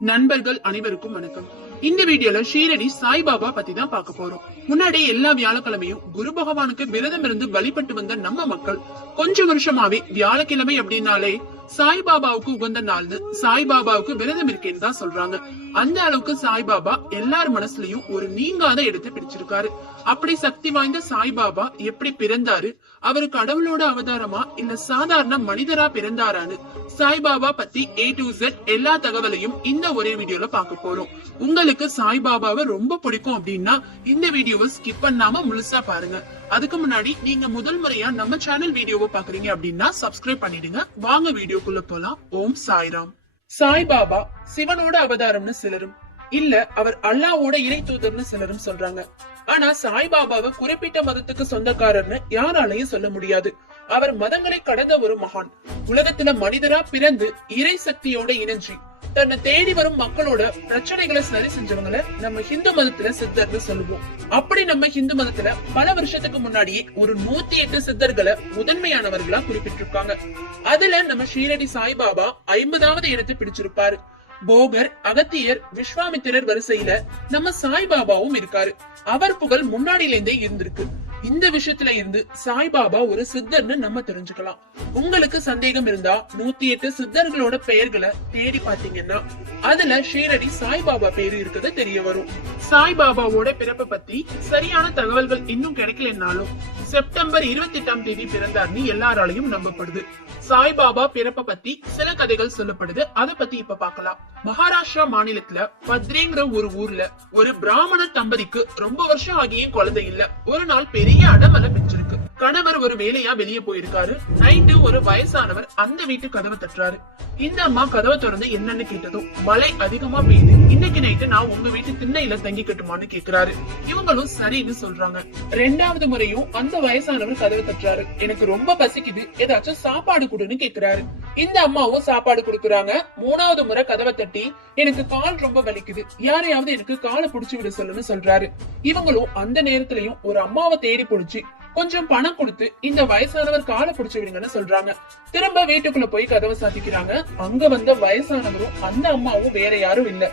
நண்பர்கள் அனைவருக்கும் வணக்கம். இந்த வீடியோல ஷீரடி சாய்பாபா பத்தி தான் பார்க்க போறோம். முன்னாடி எல்லா வியாழக்கிழமையும் குரு பகவானுக்கு விரதம் இருந்து வழிபட்டு வந்த நம்ம மக்கள் கொஞ்ச வருஷமாவே வியாழக்கிழமை அப்படின்னாலே சாய்பாபாவுக்கு உகந்த நாள்னு சாய்பாபாவுக்கு விரதம் இருக்கேன்னு தான் சொல்றாங்க. அந்த அளவுக்கு சாய்பாபா எல்லார் மனசுலயும் ஒரு நீங்காத இடத்தை பிடிச்சிருக்காரு. அப்படி சக்தி வாய்ந்த சாய்பாபா எப்படி பிறந்தாரு? அவரு கடவுளோட அவதாரமா இல்ல சாதாரண மனிதரா பிறந்தாரான்னு சாய்பாபா பத்தி ஏ டு செட் எல்லா தகவலையும் இந்த ஒரே வீடியோல பார்க்க போறோம். உங்களுக்கு சாய்பாபாவை ரொம்ப பிடிக்கும் அப்படின்னா இந்த வீடியோவை ஸ்கிப் பண்ணாம முழுசா பாருங்க. அதுக்கு முன்னாடி நீங்க முதல் முறையா நம்ம சேனல் வீடியோவை பாக்குறீங்க அப்படின்னா சப்ஸ்கிரைப் பண்ணிடுங்க. வாங்க வீடியோக்குள்ள போலாம். ஓம் சாய்ராம். சாய்பாபா சிவனோட அவதாரம்னு சிலரும் இல்ல அவர் அல்லாவோட இறை தூதர்னு சிலரும் சொல்றாங்க. ஆனா சாய்பாபாவை குறிப்பிட்ட மதத்துக்கு சொந்தக்காரர்னு யாராலையும் சொல்ல முடியாது. அவர் மதங்களை கடந்த ஒரு மகான். உலகத்துல மனிதரா பிறந்து இறை சக்தியோட இணைஞ்சி தன்னை தேடி வரும் மக்களோட பிரச்சனைகளை சரி செஞ்சவங்கள நம்ம ஹிந்து மதத்துல சித்தர்னு சொல்லுவோம். அப்படி நம்ம ஹிந்து மதத்துல பல வருஷத்துக்கு முன்னாடியே ஒரு நூத்தி எட்டு சித்தர்களை முதன்மையானவர்களா குறிப்பிட்டிருக்காங்க. அதுல நம்ம ஷீரடி சாய்பாபா ஐம்பதாவது இடத்தை பிடிச்சிருப்பாரு. போகர் அகத்தியர் விஸ்வாமித்திரர் வரிசையில நம்ம சாய்பாபாவும் இருக்காரு. அவர் புகழ் முன்னாடியில இருந்தே இருந்திருக்கு. இந்த விஷயத்துல இருந்து சாய்பாபா ஒரு சித்தர்னு நம்ம தெரிஞ்சுக்கலாம். உங்களுக்கு சந்தேகம் இருந்தா நூத்தி எட்டு சித்தர்களோட பெயர்களை தேடி பாத்தீங்கன்னா அதுல ஷீரடி சாய்பாபா பேரு இருக்கிறது தெரிய வரும். சாய்பாபாவோட பிறப்பை பத்தி சரியான தகவல்கள் இன்னும் கிடைக்கலனாலும் செப்டம்பர் இருபத்தி எட்டாம் தேதி பிறந்தார்னு எல்லாராலையும் நம்பப்படுது. சாய்பாபா பிறப்ப பத்தி சில கதைகள் சொல்லப்படுது அத பத்தி இப்ப பாக்கலாம் மகாராஷ்டிரா மாநிலத்துல பத்ரேங்கிற ஒரு ஊர்ல ஒரு பிராமண தம்பதிக்கு ரொம்ப வருஷம் ஆகியும் குழந்தை இல்ல. ஒரு நாள் பெரிய பெரிய அடமலை பெற்றிருக்கு. கணவர் ஒரு வேலையா வெளியே போயிருக்காரு. நைட்டு ஒரு வயசானவர் அந்த வீட்டு கதவை தட்டுறாரு. இந்த அம்மா கதவை திறந்து என்னன்னு கேட்டதும் மழை அதிகமா பெய்யுது. இன்னைக்கு நைட்டு நான் உங்க வீட்டு திண்ணையில தங்கிக்கட்டுமான்னு கேக்குறாரு. இவங்களும் சரின்னு சொல்றாங்க. ரெண்டாவது முறையும் அந்த வயசானவர் கதவை தட்டுறாரு. எனக்கு ரொம்ப பசிக்குது. ஏதாச்சும் சாப்பாடு கொடுன்னு கேக்குறாரு. இந்த அம்மாவும் சாப்பாடு கொடுக்குறாங்க. மூணாவது முறை கதவை தட்டி எனக்கு கால் ரொம்ப வலிக்குது. யாரையாவது எனக்கு காலை புடிச்சு விட சொல்லுன்னு சொல்றாரு. இவங்களும் அந்த நேரத்திலையும் ஒரு அம்மாவை தேடி புடிச்சு கொஞ்சம் பணம் கொடுத்து இந்த வயசானவர் காலை புடிச்சு விடுங்கன்னு சொல்றாங்க. திரும்ப வீட்டுக்குள்ள போய் கதவை சாத்திக்கிறாங்க. அங்க வந்த வயசானவரும் அந்த அம்மாவும் வேற யாரும் இல்ல.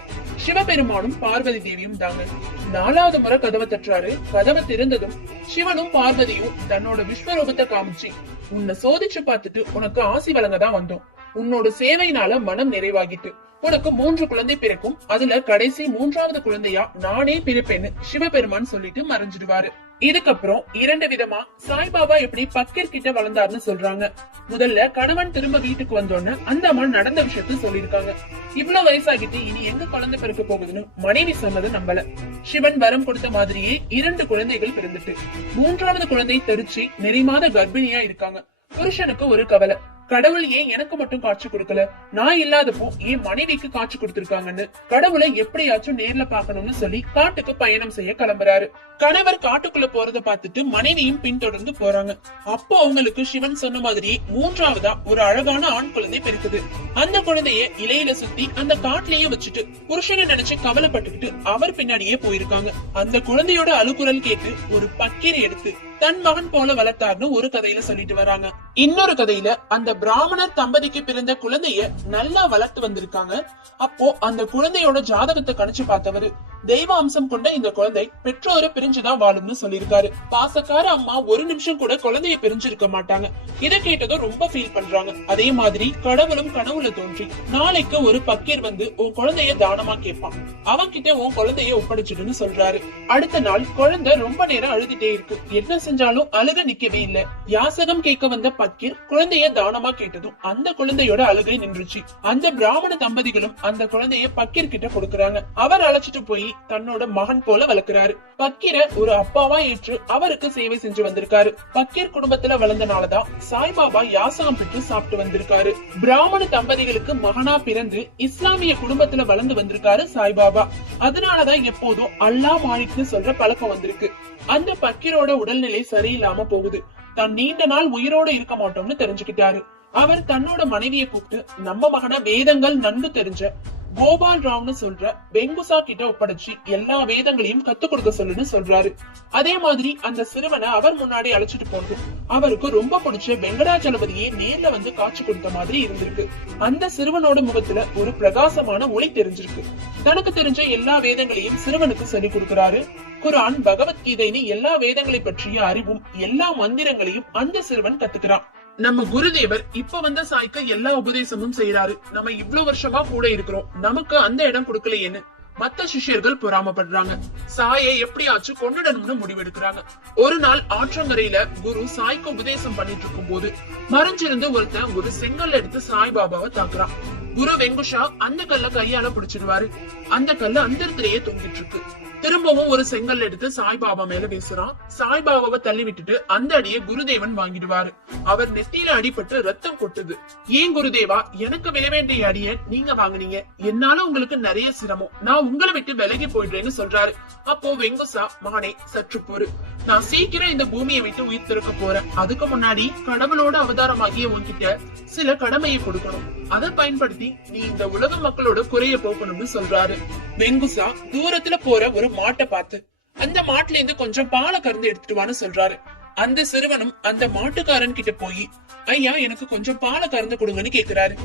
சிவபெருமானும் பார்வதி தேவியும் தாங்க. நாலாவது முறை கதவை தட்டுறாரு. கதவை திறந்ததும் சிவனும் பார்வதியும் தன்னோட விஸ்வரூபத்தை காமிச்சு உன்னை சோதிச்சு பார்த்துட்டு உனக்கு ஆசி வழங்க தான் வந்தோம். உன்னோட சேவையினால மனம் நிறைவாகிட்டு உனக்கு மூன்று குழந்தை பிறக்கும். அதுல கடைசி மூன்றாவது குழந்தையா நானே பிறப்பேன்னு சிவபெருமான் சொல்லிட்டு மறைஞ்சிடுவாரு. இதுக்கப்புறம் இரண்டு விதமா சாய்பாபா எப்படி பக்கீர் கிட்ட வளர்ந்தாருன்னு சொல்றாங்க. முதல்ல கணவன் திரும்ப வீட்டுக்கு வந்தோடனே அந்த அம்மா நடந்த விஷயத்த சொல்லிருக்காங்க இவ்வளவு வயசாகிட்டு இனி எங்க குழந்தை பிறக்க போகுதுன்னு மனைவி சொன்னது நம்பல. சிவன் வரம் கொடுத்த மாதிரியே இரண்டு குழந்தைகள் பிறந்துட்டு. மூன்றாவது குழந்தை தெரிச்சு நெறிமாத கர்ப்பிணியா இருக்காங்க. புருஷனுக்கு ஒரு கவலை. கடவுள் ஏன் எனக்கு மட்டும் காட்சி கொடுக்கல? நான் இல்லாதப்போ என் மனைவிக்கு காட்சி கொடுத்திருக்காங்கன்னு கடவுளை எப்படியாச்சும் நேர்ல பாக்கணும்னு சொல்லி காட்டுக்கு பயணம் செய்ய கிளம்புறாரு. கணவர் காட்டுக்குள்ள போறத பார்த்துட்டு மனைவியும் பின்தொடர்ந்து போறாங்க. அப்போ அவங்களுக்கு சிவன் சொன்ன மாதிரி மூன்றாவதா ஒரு அழகான ஆண் குழந்தை பிறக்குது. அந்த குழந்தைய இலையில சுத்தி அந்த காட்டுலயே வச்சுட்டு புருஷனை நினைச்சு கவலைப்பட்டுக்கிட்டு அவர் பின்னாடியே போயிருக்காங்க. அந்த குழந்தையோட அழுகுரல் கேட்டு ஒரு பக்கீரை எடுத்து தன் மகன் போல வளர்த்தார்னு ஒரு கதையில சொல்லிட்டு வராங்க. இன்னொரு கதையில அந்த பிராமணர் தம்பதிக்கு பிறந்த குழந்தைய நல்லா வளர்த்து வந்திருக்காங்க. அப்போ அந்த குழந்தையோட ஜாதகத்தை கணிச்சு பார்த்தவரு தெய்வ அம்சம் கொண்ட இந்த குழந்தை பெற்றோரை பிரிஞ்சுதான் வாழும்னு சொல்லியிருக்காரு. பாசக்கார அம்மா ஒரு நிமிஷம் கூட குழந்தைய பிரிஞ்சிருக்க மாட்டாங்க. இதை கேட்டதும் ரொம்ப ஃபீல் பண்றாங்க. அதே மாதிரி கடவுளும் கனவுல தோன்றி நாளைக்கு ஒரு பக்கீர் வந்து உன் குழந்தைய தானமா கேட்பான். அவன் கிட்ட உன் குழந்தைய ஒப்படைச்சிடுன்னு சொல்றாரு. அடுத்த நாள் குழந்தை ரொம்ப நேரம் அழுதுட்டே இருக்கு. என்ன செஞ்சாலும் அழுக நிக்கவே இல்ல. யாசகம் கேட்க வந்த பக்கீர் குழந்தைய தானமா கேட்டதும் அந்த குழந்தையோட அழுகை நின்றுச்சு. அந்த பிராமண தம்பதிகளும் அந்த குழந்தைய பக்கீர் கிட்ட கொடுக்கறாங்க. அவர் அழைச்சிட்டு போய் தன்னோட மகன் போல வளர்க்கிறாரு. பக்கீர ஒரு அப்பாவா ஏற்று அவருக்கு சேவை செஞ்சு வந்திருக்காரு. பக்கீர் குடும்பத்துல வளர்ந்தனாலதான் சாய்பாபா யாசகம் பெற்று சாப்பிட்டு வந்திருக்காரு. பிராமண தம்பதிகளுக்கு மகனா பிறந்து இஸ்லாமிய குடும்பத்துல வளர்ந்து வந்திருக்காரு சாய்பாபா. அதனாலதான் எப்போதும் அல்லா மாலிக்னு சொல்ற பழக்கம் வந்திருக்கு. அந்த பக்கீரோட உடல்நிலை சரியில்லாம போகுது. தான் நீண்ட நாள் உயிரோட இருக்க மாட்டோம்னு தெரிஞ்சுக்கிட்டாரு. அவர் தன்னோட மனைவியை கூப்பிட்டு நம்ம மகன வேதங்கள் நன்கு தெரிஞ்ச கோபால் ராவ்னு சொல்ற பெங்குசா கிட்ட ஒப்படைச்சு எல்லா வேதங்களையும் கத்து கொடுக்க சொல்லுன்னு சொல்றாரு. அதே மாதிரி அந்த சிறுவனை அவர் முன்னாடி அழைச்சிட்டு போனது. அவருக்கு ரொம்ப பிடிச்ச வெங்கடாச்சலபதியே நேர்ல வந்து காட்சி கொடுத்த மாதிரி இருந்திருக்கு. அந்த சிறுவனோட முகத்துல ஒரு பிரகாசமான ஒளி தெரிஞ்சிருக்கு. தனக்கு தெரிஞ்ச எல்லா வேதங்களையும் சிறுவனுக்கு சொல்லி கொடுக்கிறாரு. குரான் பகவத்கீதைன்னு எல்லா வேதங்களை பற்றிய அறிவும் எல்லா மந்திரங்களையும் அந்த சிறுவன் கத்துக்கிறான். நம்ம குருதேவர் இப்ப வந்த சாய்க்கு எல்லா உபதேசமும் செய்யறாரு நம்ம இவ்வளவு வருஷமா கூட இருக்கிறோம். நமக்கு அந்த இடம் கொடுக்கலையேன்னு மத்த சிஷ்யர்கள் பொறாமப்படுறாங்க. சாயை எப்படியாச்சும் கொண்டுடணும்னு முடிவெடுக்கிறாங்க. ஒரு நாள் ஆற்றங்கரையில குரு சாய்க்கு உபதேசம் பண்ணிட்டு இருக்கும் போது மறைஞ்சிருந்து ஒருத்தன் ஒரு செங்கல் எடுத்து சாய் பாபாவை தாக்குறான். குரு வெங்குஷா அந்த கல்ல கையால பிடிச்சிடுவாரு. அந்த கல்லு அந்தரத்திலேயே தொங்கிட்டு இருக்கு திரும்பவும் ஒரு செங்கல் எடுத்து சாய்பாபா மேல வீசுறான். சாய்பாபாவை தள்ளி விட்டுட்டு அந்த அடியை குருதேவன் வாங்கிடுவாரு. அவர் நெத்தியில அடிபட்டு ரத்தம் கொட்டுது. ஏன் குருதேவா எனக்கு விழ வேண்டிய அடிய நீங்க வாங்குனீங்க. என்னால உங்களுக்கு நிறைய சிரமம். நான் உங்களை விட்டு விலகி போயிடுறேன்னு சொல்றாரு. அப்போ வெங்குசா மானே சற்று பொறு. நான் சீக்கிரம் இந்த பூமியை விட்டு உயிர் திறக்க போறேன். அதுக்கு முன்னாடி கடவுளோட அவதாரமாகிய உன்கிட்ட சில கடமையை கொடுக்கணும். அதை பயன்படுத்தி நீ இந்த உலக மக்களோட குறைய போகணும்னு சொல்றாரு. வெங்குசா தூரத்துல போற ஒரு மாட்டை பார்த்து அந்த மாட்டுல இருந்து கொஞ்சம் பாலை கறந்து எடுத்துட்டு வான்னு சொல்றாரு. அந்த சிறுவனும் அந்த மாட்டுக்காரன் கிட்ட போய் ஐயா எனக்கு கொஞ்சம் பாலை கறந்து கொடுங்கன்னு கேக்குறாரு.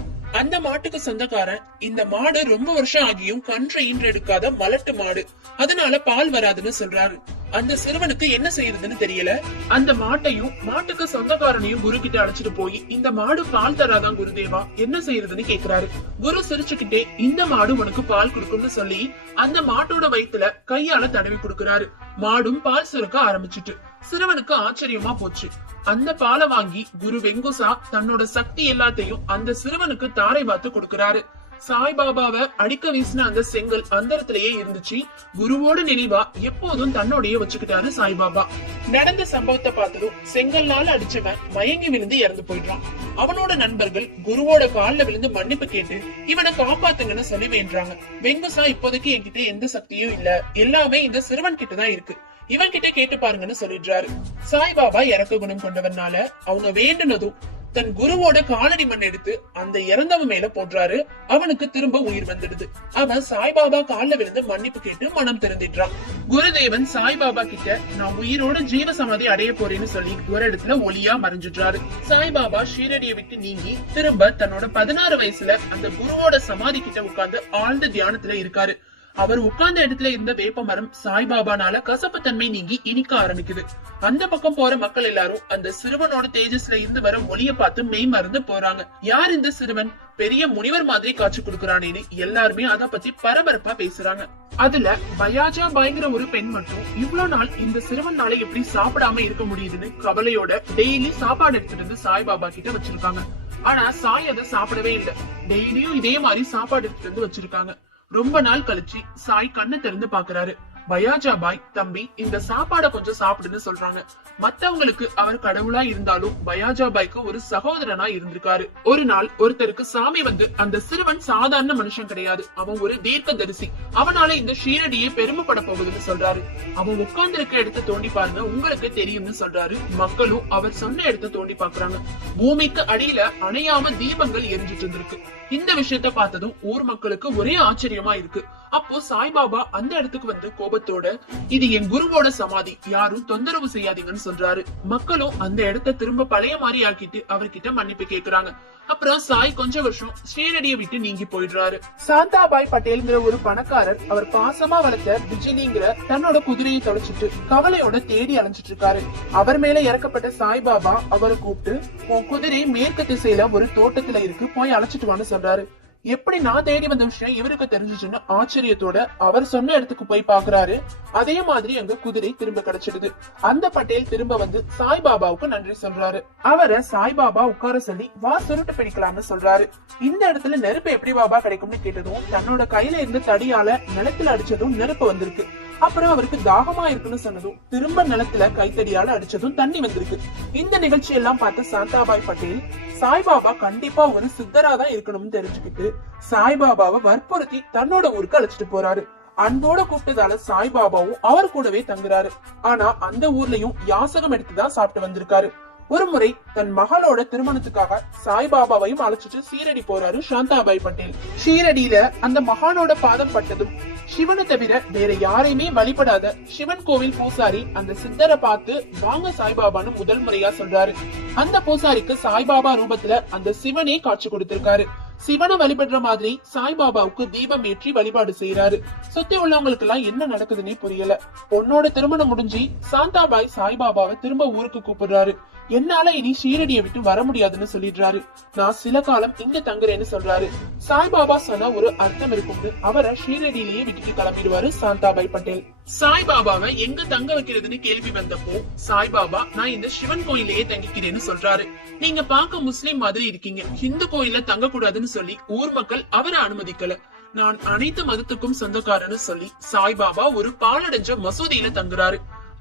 அந்த மாட்டுக்கு சொந்தக்காரன் இந்த மாடு ரொம்ப வருஷம் ஆகியும் கன்று ஈன்று எடுக்காத மலட்டு மாடு அதனால பால் வராதுன்னு சொல்றாரு. அந்த சிறுவனுக்கு என்ன செய்யறதுன்னு தெரியல. அந்த மாட்டையும் மாட்டுக்கு சொந்தக்காரனையும் குரு கிட்ட அழைச்சிட்டு போய் இந்த மாடு பால் தராதான் குருதேவா என்ன செய்யறதுன்னு கேக்குறாரு. குரு சிரிச்சுக்கிட்டே இந்த மாடு உனக்கு பால் கொடுக்கும்னு சொல்லி அந்த மாட்டோட வயித்துல கையால தடவி கொடுக்கறாரு. மாடும் பால் சுரக்க ஆரம்பிச்சிட்டு சிறுவனுக்கு ஆச்சரியமா போச்சு. அந்த பாலை வாங்கி குரு வெங்குசா தன்னோட சக்தி எல்லாத்தையும் அந்த சிறுவனுக்கு தாரை பார்த்து கொடுக்கறாரு. சாய்பாபாவை அடிக்க வீசின அந்த செங்கல் அந்தரத்திலேயே இருந்துச்சு. குருவோட நினைவா எப்போதும் தன்னோடைய வச்சுக்கிட்டாரு சாய்பாபா நடந்த சம்பவத்தை பார்த்ததும் செங்கல்லால அடிச்சவன் மயங்கி விழுந்து இறந்து போயிடுறான். அவனோட நண்பர்கள் குருவோட காலில் விழுந்து மன்னிப்பு கேட்டு இவனை காப்பாத்துங்கன்னு சொல்லி வேண்டாங்க வெங்குசா இப்போதைக்கு என்கிட்ட எந்த சக்தியும் இல்ல. எல்லாமே இந்த சிறுவன் கிட்டதான் இருக்கு. இவன் கிட்ட கேட்டு பாருங்கன்னு சொல்லிடுறாரு. சாய்பாபா இறக்க குணம் கொண்டவனால அவங்க வேண்டுனதும் தன் குருவோட காலடி மண் எடுத்து அந்த இறந்தவன் மேல போடுறாரு. அவனுக்கு திரும்ப உயிர் வந்துடுது. அவன் சாய்பாபா கால்ல விழுந்து மன்னிப்பு கேட்டு மனம் திறந்துடுறான் குருதேவன் சாய்பாபா கிட்ட நான் உயிரோட ஜீவ சமாதி அடைய போறேன்னு சொல்லி ஒரு இடத்துல ஒளியா மறைஞ்சிடுறாரு. சாய்பாபா ஷீரடியை விட்டு நீங்கி திரும்ப தன்னோட பதினாறு வயசுல அந்த குருவோட சமாதி கிட்ட உட்கார்ந்து ஆழ்ந்த தியானத்துல இருக்காரு. அவர் உட்கார்ந்த இடத்துல இருந்த வேப்ப மரம் சாய்பாபானால கசப்பு தன்மை நீங்கி இனிக்க ஆரம்பிக்குது. அந்த பக்கம் போற மக்கள் எல்லாரும் அந்த சிறுவனோட தேஜஸ்ல இருந்து வர ஒளிய பார்த்து மெய் மறந்து போறாங்க. யார் இந்த சிறுவன்? பெரிய முனிவர் மாதிரி காட்சி கொடுக்கறானேன்னு எல்லாருமே அத பத்தி பரபரப்பா பேசுறாங்க. அதுல பயாஜா பயங்கர ஒரு பெண் மட்டும் இவ்வளவு நாள் இந்த சிறுவனால எப்படி சாப்பிடாம இருக்க முடியுதுன்னு கவலையோட டெய்லி சாப்பாடு எடுத்துட்டு வந்து சாய்பாபா கிட்ட வச்சிருக்காங்க. ஆனா சாய் அதை சாப்பிடவே இல்ல. டெய்லியும் இதே மாதிரி சாப்பாடு எடுத்துட்டு வந்து வச்சிருக்காங்க. ரொம்ப நாள் கழிச்சு சாய் கண்ணை திறந்து பாக்குறாரு பயாஜா பாய் தம்பி இந்த சாப்பாட கொஞ்சம் சாப்பிடுன்னு சொல்றாங்க. மத்தவங்களுக்கு அவர் கடவுளா இருந்தாலும் பயாஜா பாய்க்கு ஒரு சகோதரனா இருந்திருக்காரு. ஒரு நாள் ஒருத்தருக்கு சாமி வந்து அந்த சிறுவன் சாதாரண மனுஷன் கிடையாது. அவன் ஒரு தீர்க்க தரிசி அவனால இந்த ஷீரடியை பெருமைப்பட போகுதுன்னு சொல்றாரு. அவன் உட்கார்ந்து இருக்க இடத்த தோண்டி பாருங்க உங்களுக்கு தெரியும்னு சொல்றாரு. மக்களும் அவர் சொன்ன இடத்த தோண்டி பாக்குறாங்க. பூமிக்கு அடியில அணையாம தீபங்கள் எரிஞ்சிட்டு இருந்திருக்கு. இந்த விஷயத்த பார்த்ததும் ஊர் மக்களுக்கு ஒரே ஆச்சரியமா இருக்கு. அப்போ சாய்பாபா அந்த இடத்துக்கு வந்து கோபத்தோட இது என் குருவோட சமாதி. யாரும் தொந்தரவு செய்யாதீங்கன்னு சொல்றாரு. மக்களும் அந்த இடத்த திரும்ப பழைய மாதிரி ஆக்கிட்டு அவர்கிட்ட மன்னிப்பு கேக்குறாங்க. அப்புறம் சாய் கொஞ்ச வருஷம் ஸ்ரீரடியை விட்டு நீங்கி போயிடுறாரு. சாந்தாபாய் பட்டேல்ங்கிற ஒரு பணக்காரர் அவர் பாசமா வளர்த்த பிஜிலிங்கிற தன்னோட குதிரையை தொலைச்சிட்டு கவலையோட தேடி அலைஞ்சிட்டு இருக்காரு. அவர் மேல இறக்கப்பட்ட சாய்பாபா அவரை கூப்பிட்டு உன் குதிரை மேற்கு திசையில ஒரு தோட்டத்துல இருக்கு. போய் அழைச்சிட்டு வான்னு சொல்றாரு. எப்படி நான் தேடி வந்த விஷயம் இவருக்கு தெரிஞ்சிச்சுன்னு ஆச்சரியத்தோட அவர் சொன்ன இடத்துக்கு போய் பாக்குறாரு அதே மாதிரி அங்க குதிரை திரும்ப கிடைச்சிடுது. அந்த பட்டேல் திரும்ப வந்து சாய்பாபாவுக்கு நன்றி சொல்றாரு. அவரை சாய்பாபா உட்கார சொல்லி வா சுருட்டு பிடிக்கலாம்னு சொல்றாரு. இந்த இடத்துல நெருப்பு எப்படி பாபா கிடைக்கும்னு கேட்டதும் தன்னோட கையில இருந்து தடியால நிலத்துல அடிச்சதும் நெருப்பு வந்திருக்கு. அப்புறம் அவருக்கு தாகமா இருக்குன்னு சொன்னதும் திரும்ப நிலத்துல கைத்தடியால அடிச்சதும் தண்ணி வந்திருக்கு. இந்த நிகழ்ச்சி எல்லாம் பார்த்த சாந்தாபாய் பட்டேல் சாய்பாபா கண்டிப்பா ஒரு சித்தரா தான் இருக்கணும்னு தெரிஞ்சுக்கிட்டு சாய்பாபாவை வற்புறுத்தி தன்னோட ஊருக்கு அழைச்சிட்டு போறாரு. அன்போட கூப்பிட்டதால சாய்பாபாவும் அவர் கூடவே தங்குறாரு. ஆனா அந்த ஊர்லயும் யாசகம் எடுத்துதான் சாப்பிட்டு வந்திருக்காரு. ஒரு முறை தன் மகளோட திருமணத்துக்காக சாய்பாபாவையும் அழைச்சிட்டு சீரடி போறாரு சாந்தாபாய் பட்டேல். ஷீரடியில அந்த மகானோட பாதம் பட்டதும் சிவனை தவிர வேற யாரையுமே வழிபடாத சிவன் கோவில் பூசாரி அந்த சித்தரை பார்த்து வாங்க சாய்பாபான்னு முதல் முறையா சொல்றாரு. அந்த பூசாரிக்கு சாய்பாபா ரூபத்துல அந்த சிவனே காட்சி கொடுத்திருக்காரு. சிவனை வழிபடுற மாதிரி சாய்பாபாவுக்கு தீபம் ஏற்றி வழிபாடு செய்யறாரு சுத்தி உள்ளவங்களுக்கு எல்லாம் என்ன நடக்குதுன்னே புரியல. பொண்ணோட திருமணம் முடிஞ்சு சாந்தாபாய் சாய்பாபாவை திரும்ப ஊருக்கு கூப்பிடுறாரு. என்னால இனி ஷீரடியை விட்டு வர முடியாதுன்னு சொல்லிடுறாரு. நான் சில காலம் இங்க தங்குறேன்னு சொல்றாரு. சாய்பாபா சொன்ன ஒரு அர்த்தம் இருக்கும்னு அவரை ஷீரடியிலேயே விட்டுட்டு கிளம்பிடுவாரு சாந்தாபாய் பட்டேல். சாய்பாபாவை எங்க தங்க வைக்கிறதுன்னு கேள்வி வந்தப்போ சாய்பாபா நான் இந்த சிவன் கோயிலையே தங்கிக்கிறேன்னு சொல்றாரு. நீங்க பாக்க முஸ்லிம் மாதிரி இருக்கீங்க. ஹிந்து கோயில்ல தங்க கூடாதுன்னு சொல்லி ஊர் மக்கள் அவரை அனுமதிக்கல. நான் அனைத்து மதத்துக்கும் சொந்தக்காரன்னு சொல்லி சாய்பாபா ஒரு பாலடைஞ்ச மசூதியில தங்குறாரு.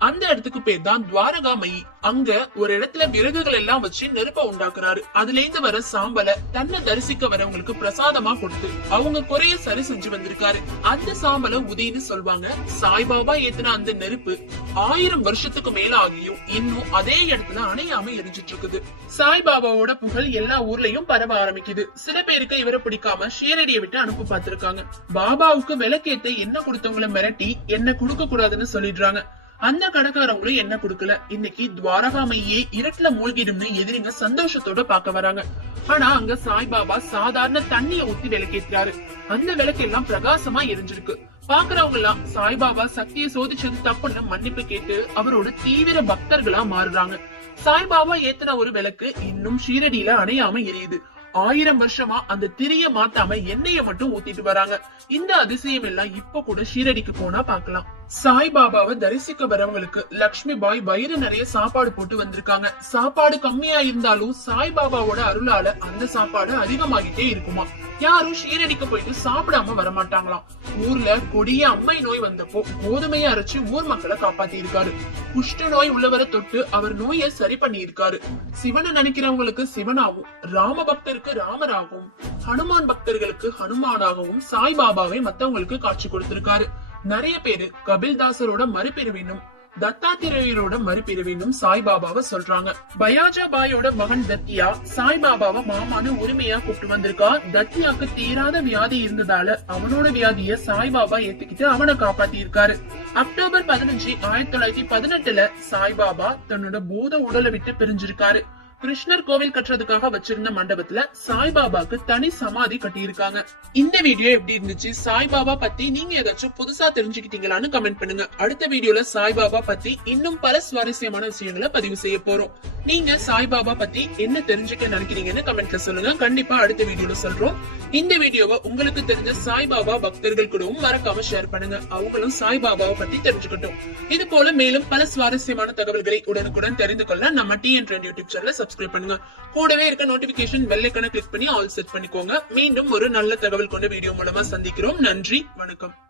அந்த இடத்துக்கு பேர் தான் துவாரகா மயி அங்க ஒரு இடத்துல விறகுகள் எல்லாம் வச்சு நெருப்ப உண்டாக்குறாரு. அதுல இருந்து வர சாம்பலை தன்னை தரிசிக்க வரவங்களுக்கு பிரசாதமா கொடுத்து அவங்க குறைய சரி செஞ்சு வந்திருக்காரு. அந்த சாம்பலை உதின்னு சொல்வாங்க. சாய்பாபா ஏத்தின அந்த நெருப்பு ஆயிரம் வருஷத்துக்கு மேல ஆகியும் இன்னும் அதே இடத்துல அணையாம எரிஞ்சிட்டு இருக்குது சாய்பாபாவோட புகழ் எல்லா ஊர்லயும் பரவ ஆரம்பிக்குது. சில பேருக்கு இவரை பிடிக்காம ஷீரடியை விட்டு அனுப்ப பார்த்திருக்காங்க. பாபாவுக்கு விளக்கேத்த என்ன கொடுத்தவங்களை மிரட்டி என்ன கொடுக்க கூடாதுன்னு சொல்லிடுறாங்க. அந்த கடைக்காரவங்களும் என்ன கொடுக்கல? இன்னைக்கு துவாரகாமையே இருட்டுல மூழ்கிடும்னு எதிரிங்க சந்தோஷத்தோட பாக்க வராங்க. ஆனா அங்க சாய்பாபா சாதாரண தண்ணிய ஊத்தி விளக்கேத்துறாரு. அந்த விளக்கெல்லாம் பிரகாசமா எரிஞ்சிருக்கு. பாக்குறவங்க எல்லாம் சாய்பாபா சக்தியை சோதிச்சது தப்புன்னு மன்னிப்பு கேட்டு அவரோட தீவிர பக்தர்களா மாறுறாங்க. சாய்பாபா ஏத்துன ஒரு விளக்கு இன்னும் ஷீரடியில அணையாம எரியுது. ஆயிரம் வருஷமா அந்த திரிய மாத்தாம எண்ணெய மட்டும் ஊத்திட்டு வராங்க. இந்த அதிசயம் எல்லாம் இப்ப கூட ஷீரடிக்கு போனா பாக்கலாம் சாய்பாபாவை தரிசிக்க வரவங்களுக்கு லக்ஷ்மி பாய் வயிறு நிறைய சாப்பாடு போட்டு வந்திருக்காங்க. சாப்பாடு கம்மியா இருந்தாலும் சாய்பாபாவோட அருளால அந்த சாப்பாடு அதிகமாகிட்டே இருக்குமா? யாரும் ஷீரடிக்கு போயிட்டு சாப்பிடாம வரமாட்டாங்களாம். ஊர்ல கொடிய அம்மை நோய் வந்தப்போ கோதுமையை அரைச்சு ஊர் மக்களை காப்பாத்தி இருக்காரு குஷ்ட நோய் உள்ளவரை தொட்டு அவர் நோயை சரி பண்ணி இருக்காரு சிவனை நினைக்கிறவங்களுக்கு சிவனாகவும் ராம பக்தருக்கு ராமராகவும் ஹனுமான் பக்தர்களுக்கு ஹனுமானாகவும் சாய்பாபாவை மத்தவங்களுக்கு காட்சி கொடுத்திருக்காரு. நிறைய பேரு கபில்தாசரோட மறுபிரிவினும் தத்தாத்திரேயரோட மறுபிரிவினும் சாய்பாபாவை சொல்றாங்க. பயாஜா பாயோட மகன் தத்தியா சாய்பாபாவை மாமான்னு உரிமையா கூப்பிட்டு வந்திருக்கா. தத்தியாக்கு தீராத வியாதி இருந்ததால அவனோட வியாதிய சாய்பாபா ஏத்துக்கிட்டு அவனை காப்பாத்தி இருக்காரு அக்டோபர் பதினஞ்சு ஆயிரத்தி தொள்ளாயிரத்தி பதினெட்டுல சாய்பாபா தன்னோட பூத உடலை விட்டு பிரிஞ்சிருக்காரு. கிருஷ்ணர் கோவில் கட்டுறதுக்காக வச்சிருந்த மண்டபத்துல சாய்பாபாக்கு தனி சமாதி கட்டியிருக்காங்க. இந்த வீடியோ எப்படி இருந்துச்சு? சாய்பாபா பத்தி நீங்க ஏதாச்சும் புதுசா தெரிஞ்சுக்கிட்டீங்களான்னு கமெண்ட் பண்ணுங்க. அடுத்த வீடியோல சாய்பாபா பத்தி இன்னும் பல சுவாரஸ்யமான விஷயங்களை பதிவு செய்ய போறோம். நீங்க சாய்பாபா பத்தி என்ன தெரிஞ்சுக்க நினைக்கிறீங்கன்னு கமெண்ட்ல சொல்லுங்க. கண்டிப்பா அடுத்த வீடியோல சொல்றோம். இந்த வீடியோவை உங்களுக்கு தெரிஞ்ச சாய்பாபா பக்தர்கள் கூடவும் மறக்காம ஷேர் பண்ணுங்க. அவங்களும் சாய்பாபாவை பத்தி தெரிஞ்சுக்கட்டும். இது போல மேலும் பல சுவாரஸ்யமான தகவல்களை உடனுக்குடன் தெரிந்து கொள்ள நம்ம TN trend YouTube channel subscribe பண்ணுங்க. கூடவே இருக்க நோட்டிபிகேஷன் வெள்ளைக்கான கிளிக் பண்ணி ஆல் செட் பண்ணிக்கோங்க. மீண்டும் ஒரு நல்ல தகவல் கொண்ட வீடியோ மூலமா சந்திக்கிறோம். நன்றி. வணக்கம்.